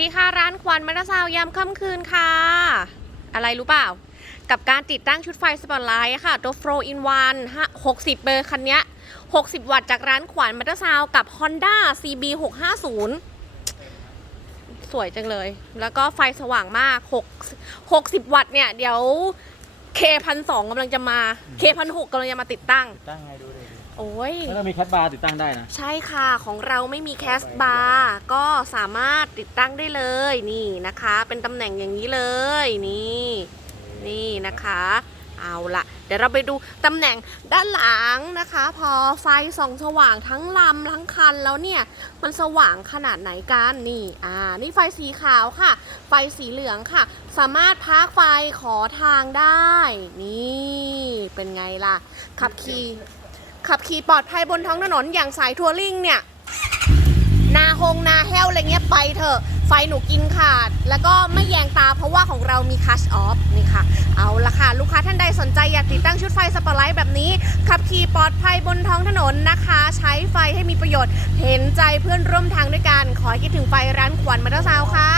ดีค่ะร้านควันมัตซาวยามค่ำคืนค่ะ อะไรรู้เปล่า กับการติดตั้งชุดไฟสปอตไลท์ค่ะตัว Flow in One 60 เบอร์คันนี้60 วัตต์จากร้านขวัญมัตซาวกับ Honda CB 650 สวยจังเลย แล้วก็ไฟสว่างมาก 6 60 วัตต์เนี่ย เดี๋ยว K พันสองกำลังจะมา K พันหกกำลังจะมาติดตั้ง ตั้งไงดูดิ โอ้ย แล้วก็มีแคทบาร์ติดตั้งได้นะ ใช่ค่ะของเราไม่มีแคสบาร์ก็สามารถติดตั้งได้เลยนี่นะคะ เป็นตำแหน่งอย่างนี้เลยนี่ นี่นะคะ เอาละเดี๋ยวเราไปดูตำแหน่งด้านหลังนะคะ พอไฟส่องสว่างทั้งลำทั้งคันแล้วเนี่ย มันสว่างขนาดไหนกันนี่อ่านี่ไฟสีขาวค่ะ ไฟสีเหลืองค่ะ สามารถพาร์คไฟขอทางได้ นี่ เป็นไงล่ะ ขับขี่ ขับขี่ปลอดภัยบนท้องถนนอย่างสายทัวริงเนี่ย นาฮงนาแห้วอะไรเงี้ยไปเถอะ ไฟหนูกินขาด แล้วก็ไม่แยงตาเพราะว่าของเรามีคัชออฟนี่ค่ะ เอาละค่ะ ลูกค้าท่านใดสนใจอยากติดตั้งชุดไฟสปอตไลท์แบบนี้ ขับขี่ปลอดภัยบนท้องถนนนะคะ ใช้ไฟให้มีประโยชน์ เห็นใจเพื่อนร่วมทางด้วยกัน ขอคิดถึงไฟร้านขวัญมาเตอร์ซาวค่ะ